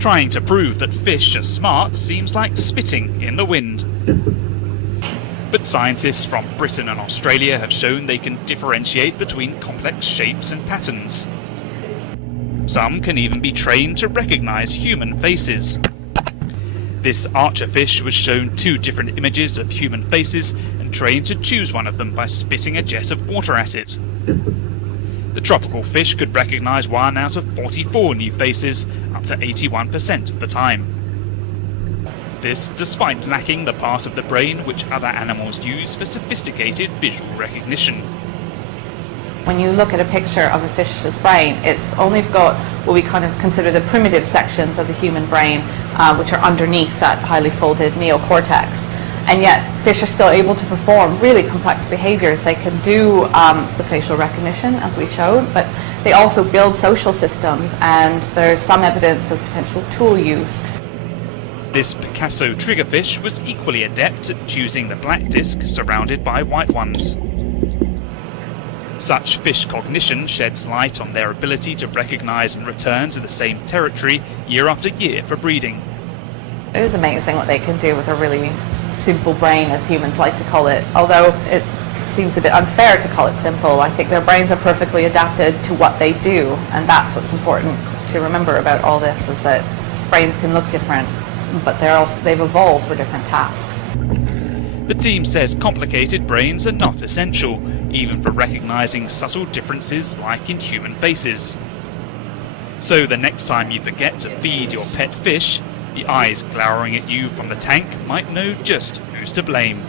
Trying to prove that fish are smart seems like spitting in the wind. But scientists from Britain and Australia have shown they can differentiate between complex shapes and patterns. Some can even be trained to recognise human faces. This archerfish was shown 2 different images of human faces and trained to choose one of them by spitting a jet of water at it. The tropical fish could recognise 1 out of 44 new faces, up to 81% of the time. This despite lacking the part of the brain which other animals use for sophisticated visual recognition. When you look at a picture of a fish's brain, it's only got what we kind of consider the primitive sections of the human brain, which are underneath that highly folded neocortex. And yet fish are still able to perform really complex behaviors. They can do the facial recognition, as we showed, but they also build social systems, and there's some evidence of potential tool use. This Picasso triggerfish was equally adept at choosing the black disc surrounded by white ones. Such fish cognition sheds light on their ability to recognise and return to the same territory year after year for breeding. It is amazing what they can do with a really simple brain, as humans like to call it. Although it seems a bit unfair to call it simple, I think their brains are perfectly adapted to what they do, and that's what's important to remember about all this, is that brains can look different, but they've evolved for different tasks. The team says complicated brains are not essential, even for recognising subtle differences like in human faces. So the next time you forget to feed your pet fish, the eyes glowering at you from the tank might know just who's to blame.